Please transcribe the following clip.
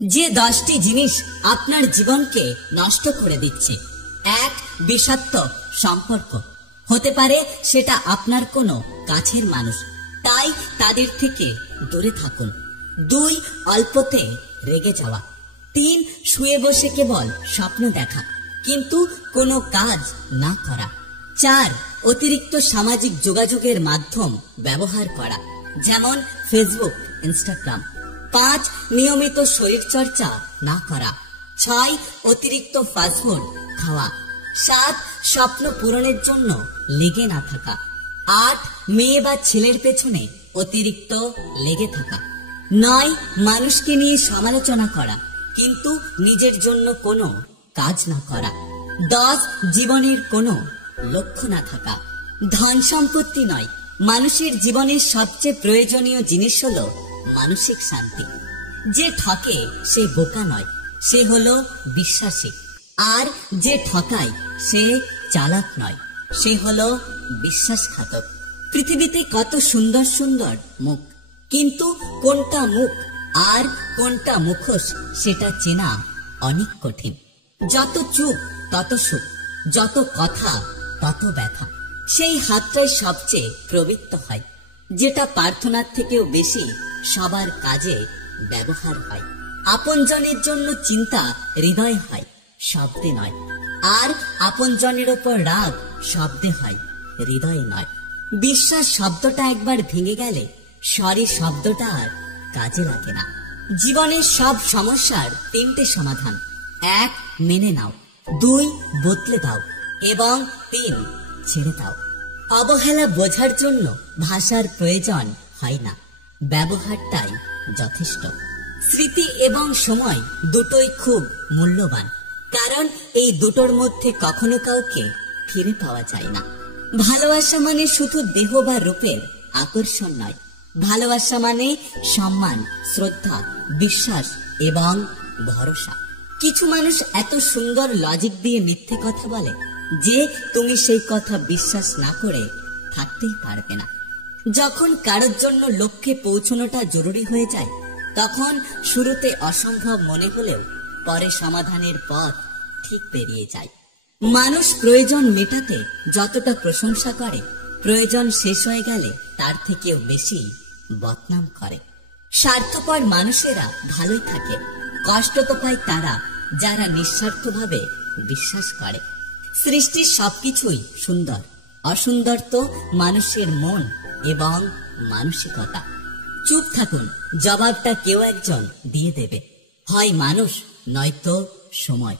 যে 10টি জিনিস আপনার জীবনকে নষ্ট করে দিচ্ছে। 1. বিষাক্ত সম্পর্ক। হতে পারে সেটা আপনার কোনো কাছের মানুষ, তাই তাদের থেকে দূরে থাকুন। 2. অল্পতে রেগে যাওয়া। 3. শুয়ে বসে কেবল স্বপ্ন দেখা কিন্তু কোনো কাজ না করা। 4. অতিরিক্ত সামাজিক যোগাযোগের মাধ্যম ব্যবহার করা, যেমন ফেসবুক, ইনস্টাগ্রাম। 5. নিয়মিত শরীরচর্চা না করা। 6. অতিরিক্ত ফাস্টফুড খাওয়া। 7. স্বপ্ন পূরণের জন্য লেগে না থাকা। 8. মেয়ে বা ছেলের পেছনে অতিরিক্ত লেগে থাকা। 9. মানুষকে নিয়ে সমালোচনা করা কিন্তু নিজের জন্য কোনো কাজ না করা। 10. জীবনের কোনো লক্ষ্য না থাকা। ধন সম্পত্তি নয়, মানুষের জীবনের সবচেয়ে প্রয়োজনীয় জিনিস হলো মানসিক শান্তি। যে ঠকে সে বোকা নয়, সে হলো বিশ্বাসী। আর যে ঠকায় সে চালাক নয়, সে হলো বিশ্বাসঘাতক। পৃথিবীতে কত সুন্দর সুন্দর মুখ, কিন্তু কোনটা মুখ আর কোনটা মুখোশ সেটা চেনা অনেক কঠিন। যত চুপ তত সুখ, যত কথা তত ব্যথা। সেই হাতটাই সবচেয়ে প্রবৃত্ত হয়, যেটা প্রার্থনার থেকেও বেশি সবার কাজে ব্যবহার হয়। আপনজনের জন্য চিন্তা হৃদয় হয়, শব্দে নয়। আর আপনজনের ওপর রাগ শব্দে হয়, হৃদয়ে নয়। বিশ্বাস শব্দটা একবার ভেঙে গেলে সরি শব্দটা আর কাজে লাগে না। জীবনের সব সমস্যার 3টে সমাধান। 1. মেনে নাও। 2. বদলে দাও এবং 3. ছেড়ে দাও। অবহেলা বোঝার জন্য ভাষার প্রয়োজন হয় না, ব্যবহারটাই যথেষ্ট। স্মৃতি এবং সময় দুটোই খুব মূল্যবান, কারণ এই দুটোর মধ্যে কখনো কাউকে ফিরে পাওয়া যায় না। ভালোবাসা মানে শুধু দেহ বা রূপের আকর্ষণ নয়, ভালোবাসা মানে সম্মান, শ্রদ্ধা, বিশ্বাস এবং ভরসা। কিছু মানুষ এত সুন্দর লজিক দিয়ে মিথ্যে কথা বলে যে তুমি সেই কথা বিশ্বাস না করে থাকতেই পারবে না। যখন কারোর জন্য লক্ষ্যে পৌঁছানোটা জরুরি হয়ে যায়, তখন শুরুতে অসম্ভব মনে হলেও পরে সমাধানের পথ ঠিক পেরিয়ে যায়। মানুষ প্রয়োজন মেটাতে যতটা প্রশংসা করে, প্রয়োজন শেষ হয়ে গেলে তার থেকেও বেশি বদনাম করে। স্বার্থপর মানুষেরা ভালোই থাকে, কষ্ট তো পায় তারা যারা নিঃস্বার্থভাবে বিশ্বাস করে। সৃষ্টির সবকিছুই সুন্দর, অসুন্দর তো মানুষের মন এবং মানসিকতা। চুপ থাকুন, জবাবটা কেউ একজন দিয়ে দেবে, হয় মানুষ নয়তো সময়।